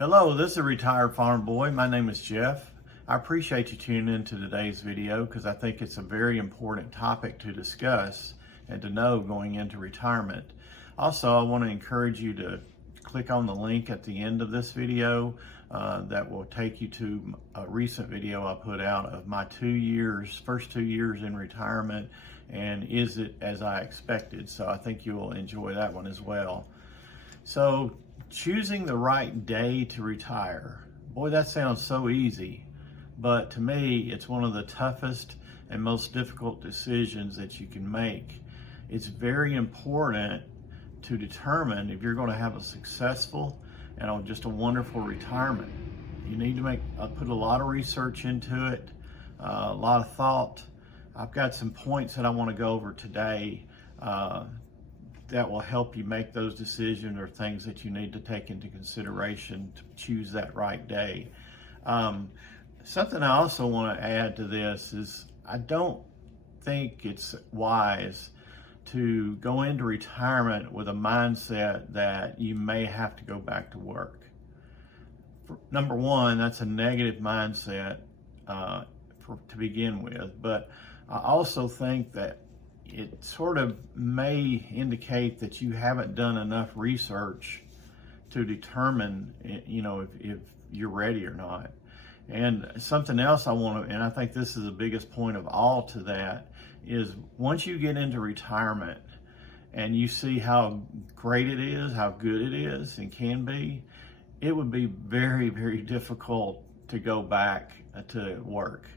Hello, this is a retired farm boy. My name is Jeff. I appreciate you tuning into today's video because I think it's a very important topic to discuss and to know going into retirement. Also, I want to encourage you to click on the link at the end of this video that will take you to a recent video I put out of my first 2 years in retirement, and is it as I expected? So I think you will enjoy that one as well. So choosing the right day to retire. Boy, that sounds so easy, but to me, it's one of the toughest and most difficult decisions that you can make. It's very important to determine if you're going to have a successful and just a wonderful retirement. You need to put a lot of research into it, a lot of thought. I've got some points that I want to go over today that will help you make those decisions or things that you need to take into consideration to choose that right day. Something I also want to add to this is I don't think it's wise to go into retirement with a mindset that you may have to go back to work. Number one, that's a negative mindset to begin with, but I also think that it sort of may indicate that you haven't done enough research to determine, if you're ready or not. And something else and I think this is the biggest point of all to that, is once you get into retirement and you see how great it is, how good it is and can be, it would be very, very difficult to go back to work.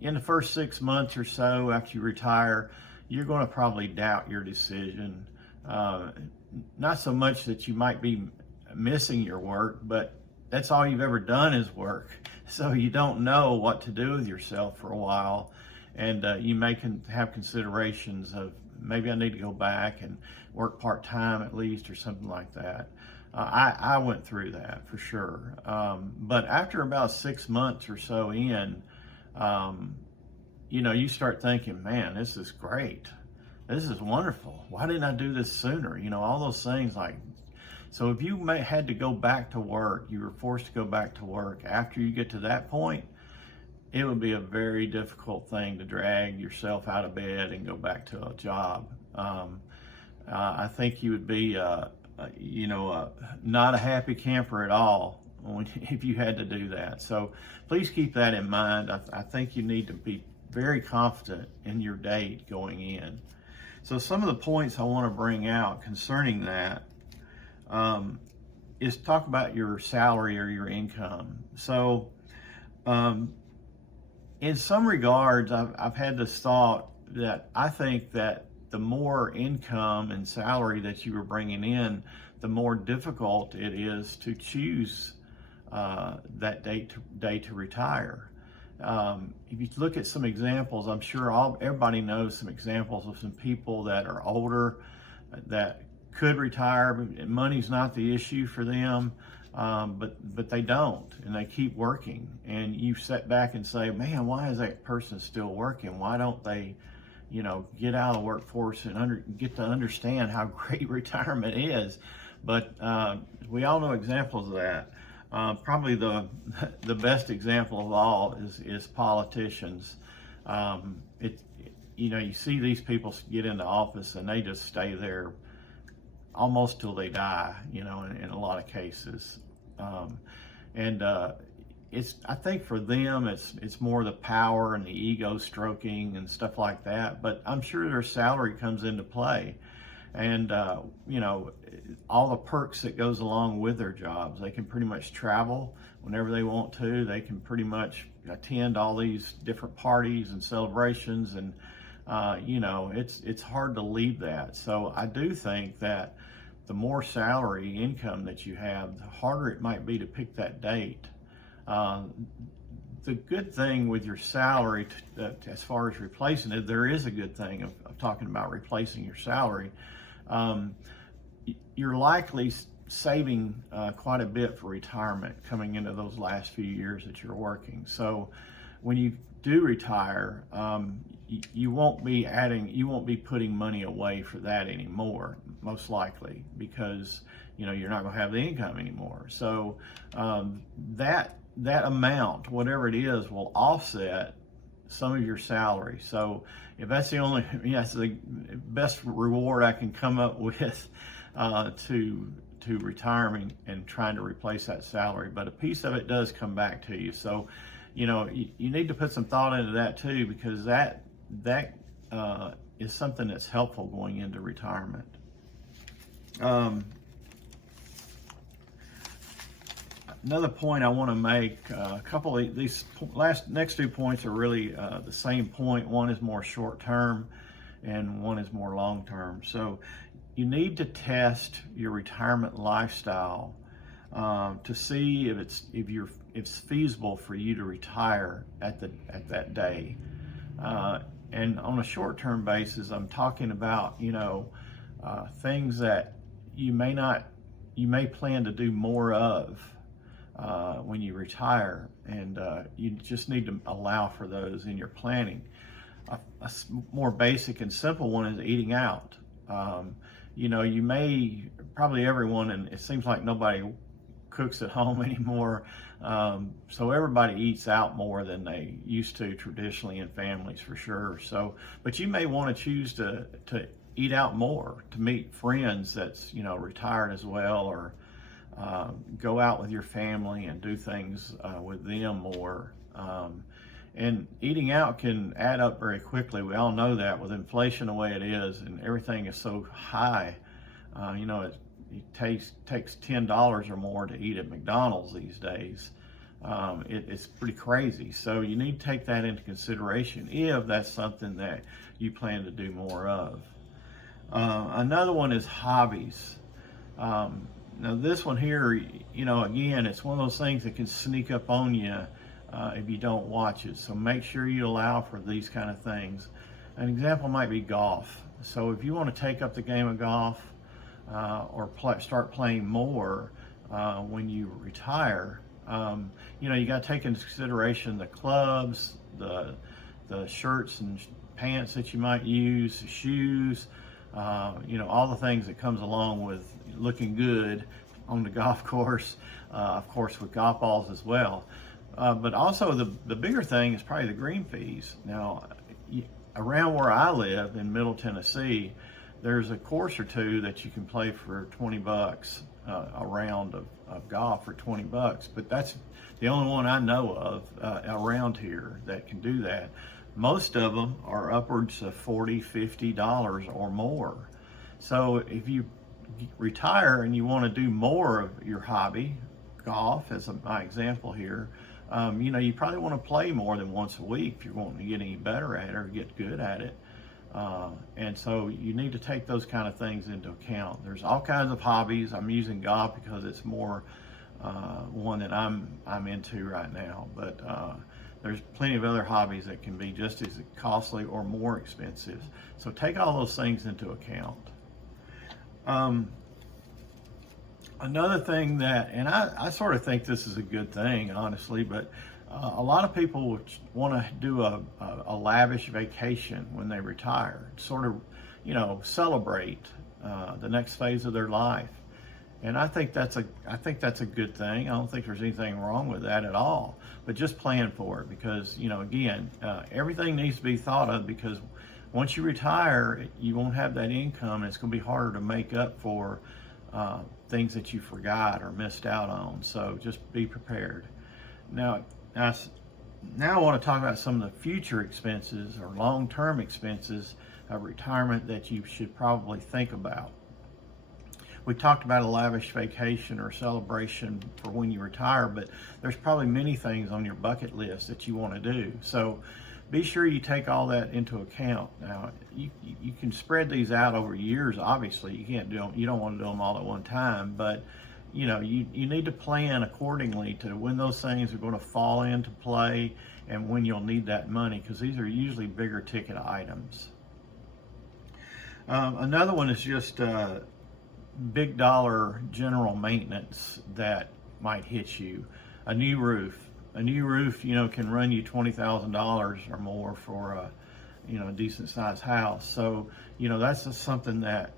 In the first 6 months or so after you retire, you're going to probably doubt your decision. Not so much that you might be missing your work, but that's all you've ever done is work. So you don't know what to do with yourself for a while. And you may have considerations of maybe I need to go back and work part-time at least or something like that. I went through that for sure. But after about 6 months or so in, you start thinking, man, this is great. This is wonderful. Why didn't I do this sooner? All those things so if you had to go back to work, you were forced to go back to work after you get to that point, it would be a very difficult thing to drag yourself out of bed and go back to a job. I think you would be, not a happy camper at all if you had to do that. So please keep that in mind. I think you need to be very confident in your date going in. So some of the points I want to bring out concerning that is talk about your salary or your income. So in some regards, I've had this thought that I think that the more income and salary that you are bringing in, the more difficult it is to choose that day to retire. If you look at some examples, I'm sure everybody knows some examples of some people that are older that could retire, but money's not the issue for them, but they don't, and they keep working. And you sit back and say, man, why is that person still working? Why don't they, get out of the workforce and get to understand how great retirement is? But we all know examples of that. Probably the best example of all is politicians. You see these people get into office and they just stay there almost till they die, in a lot of cases. I think for them, it's more the power and the ego stroking and stuff like that, but I'm sure their salary comes into play. And, all the perks that goes along with their jobs. They can pretty much travel whenever they want to. They can pretty much attend all these different parties and celebrations. And, it's hard to leave that. So I do think that the more salary income that you have, the harder it might be to pick that date. The good thing with your salary, as far as replacing it, there is a good thing of talking about replacing your salary. You're likely saving quite a bit for retirement coming into those last few years that you're working. So when you do retire, you won't be putting money away for that anymore, most likely, because you're not going to have the income anymore. So that amount, whatever it is, will offset some of your salary. So if that's the only, it's the best reward I can come up with to retirement and trying to replace that salary. But a piece of it does come back to you. So, you need to put some thought into that too, because that is something that's helpful going into retirement. Another point I want to make, a couple of these next 2 points are really the same point. One is more short term and one is more long term. So you need to test your retirement lifestyle to see if it's feasible for you to retire at that day. And on a short term basis, I'm talking about things that you may plan to do more of when you retire, and you just need to allow for those in your planning. A more basic and simple one is eating out. You may, probably everyone, and it seems like nobody cooks at home anymore, so everybody eats out more than they used to traditionally in families, for sure. So, but you may want to choose to eat out more, to meet friends that's retired as well, or go out with your family and do things with them more. And eating out can add up very quickly. We all know that with inflation the way it is and everything is so high. It takes $10 or more to eat at McDonald's these days. It's pretty crazy. So you need to take that into consideration if that's something that you plan to do more of. Another one is hobbies. Now this one here, again, it's one of those things that can sneak up on you if you don't watch it. So make sure you allow for these kind of things. An example might be golf. So if you want to take up the game of golf or start playing more when you retire, you got to take into consideration the clubs, the shirts and pants that you might use, the shoes, all the things that comes along with looking good on the golf course, of course with golf balls as well. But also the bigger thing is probably the green fees. Now, around where I live in Middle Tennessee, there's a course or two that you can play for $20, a round of golf for $20, but that's the only one I know of around here that can do that. Most of them are upwards of $40, $50 or more. So if you retire and you want to do more of your hobby, golf as my example here, you probably want to play more than once a week if you're wanting to get any better at it or get good at it. And so you need to take those kind of things into account. There's all kinds of hobbies. I'm using golf because it's more one that I'm into right now, but there's plenty of other hobbies that can be just as costly or more expensive. So take all those things into account. Another thing that, and I sort of think this is a good thing, honestly, but a lot of people want to do a lavish vacation when they retire, sort of, celebrate the next phase of their life. And I think that's a good thing. I don't think there's anything wrong with that at all. But just plan for it, because again, everything needs to be thought of, because once you retire, you won't have that income, and it's going to be harder to make up for things that you forgot or missed out on. So just be prepared. Now I want to talk about some of the future expenses or long-term expenses of retirement that you should probably think about. We talked about a lavish vacation or celebration for when you retire, but there's probably many things on your bucket list that you want to do. So be sure you take all that into account. Now, you can spread these out over years. Obviously, you can't do them. You don't want to do them all at one time, but you need to plan accordingly to when those things are going to fall into play and when you'll need that money, because these are usually bigger ticket items. Another one is just big dollar general maintenance that might hit you. A new roof, can run you $20,000 or more for a decent sized house. So, that's just something that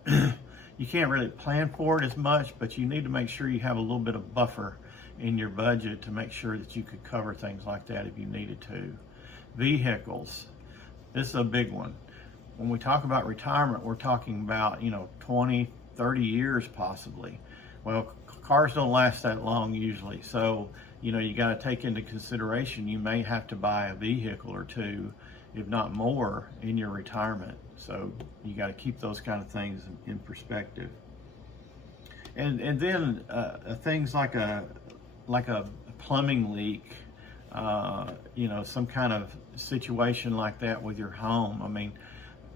you can't really plan for it as much, but you need to make sure you have a little bit of buffer in your budget to make sure that you could cover things like that if you needed to. Vehicles, this is a big one. When we talk about retirement, we're talking about, 20, 30 years possibly. Well, cars don't last that long usually. So, you got to take into consideration, you may have to buy a vehicle or two, if not more, in your retirement. So you got to keep those kind of things in perspective. And then things like a plumbing leak, some kind of situation like that with your home. I mean,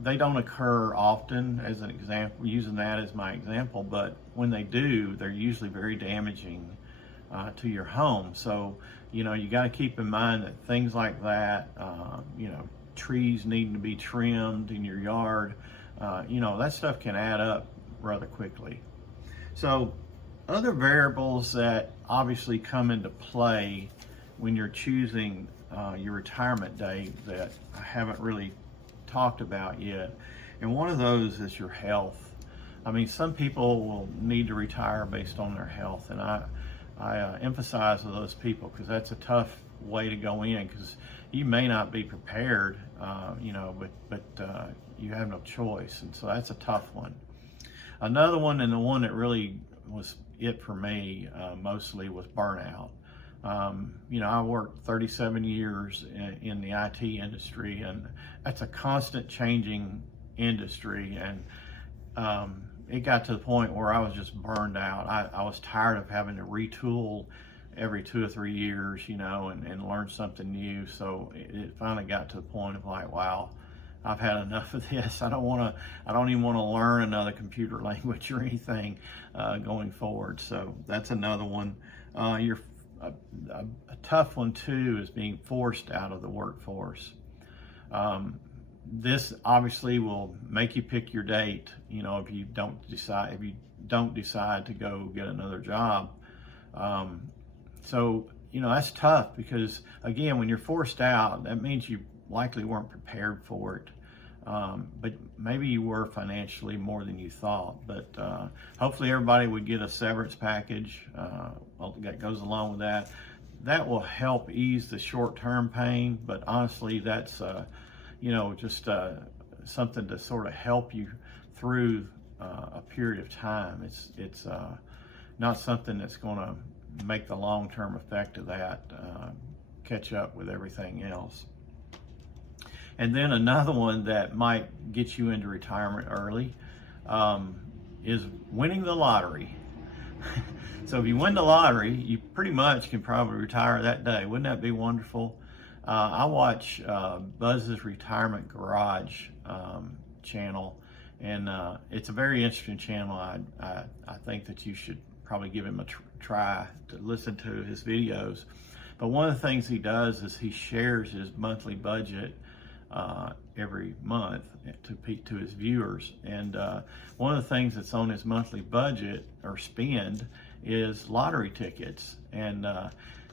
they don't occur often, as an example, using that as my example, but when they do, they're usually very damaging to your home. So, you got to keep in mind that things like that, trees needing to be trimmed in your yard, that stuff can add up rather quickly. So other variables that obviously come into play when you're choosing your retirement date that I haven't really talked about yet, and one of those is your health. I mean, some people will need to retire based on their health, and I emphasize with those people because that's a tough way to go in, because you may not be prepared, but you have no choice, and so that's a tough one. Another one, and the one that really was it for me mostly, was burnout. I worked 37 years in the IT industry, and that's a constant changing industry, and it got to the point where I was just burned out. I was tired of having to retool every 2 or 3 years, and learn something new. So it finally got to the point of like, wow, I've had enough of this. I don't even want to learn another computer language or anything going forward. So that's another one. A tough one too is being forced out of the workforce. This obviously will make you pick your date, if you don't decide to go get another job. So, that's tough, because again, when you're forced out, that means you likely weren't prepared for it. But maybe you were financially more than you thought. But hopefully everybody would get a severance package that goes along with that. That will help ease the short-term pain, but honestly, that's just something to sort of help you through a period of time. It's not something that's going to make the long-term effect of that catch up with everything else. And then another one that might get you into retirement early is winning the lottery. So if you win the lottery, you pretty much can probably retire that day. Wouldn't that be wonderful? I watch Buzz's Retirement Garage channel, and it's a very interesting channel. I think that you should probably give him a try to listen to his videos. But one of the things he does is he shares his monthly budget every month to his viewers. And one of the things that's on his monthly budget or spend is lottery tickets. And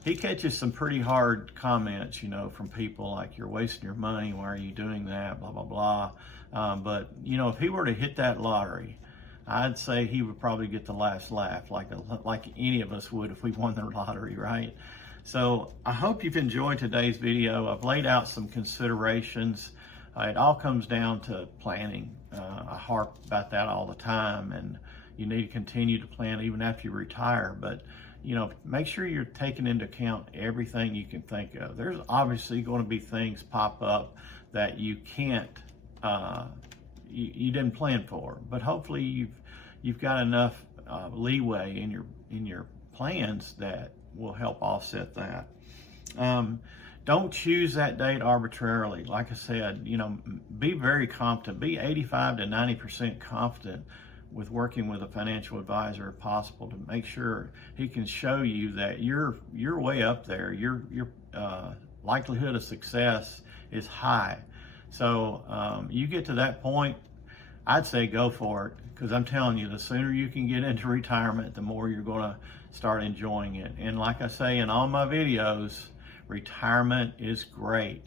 he catches some pretty hard comments, from people like, "You're wasting your money. Why are you doing that? Blah, blah, blah." But, if he were to hit that lottery, I'd say he would probably get the last laugh, like any of us would if we won the lottery, right? So I hope you've enjoyed today's video. I've laid out some considerations. It all comes down to planning. I harp about that all the time, and you need to continue to plan even after you retire. But make sure you're taking into account everything you can think of. There's obviously going to be things pop up that you can't, you didn't plan for, but hopefully you've got enough leeway in your plans that will help offset that. Don't choose that date arbitrarily. Like I said, be very confident. Be 85 to 90% confident with working with a financial advisor if possible, to make sure he can show you that you're way up there. Your likelihood of success is high. So you get to that point, I'd say go for it, because I'm telling you, the sooner you can get into retirement, the more you're going to start enjoying it. And like I say in all my videos, retirement is great.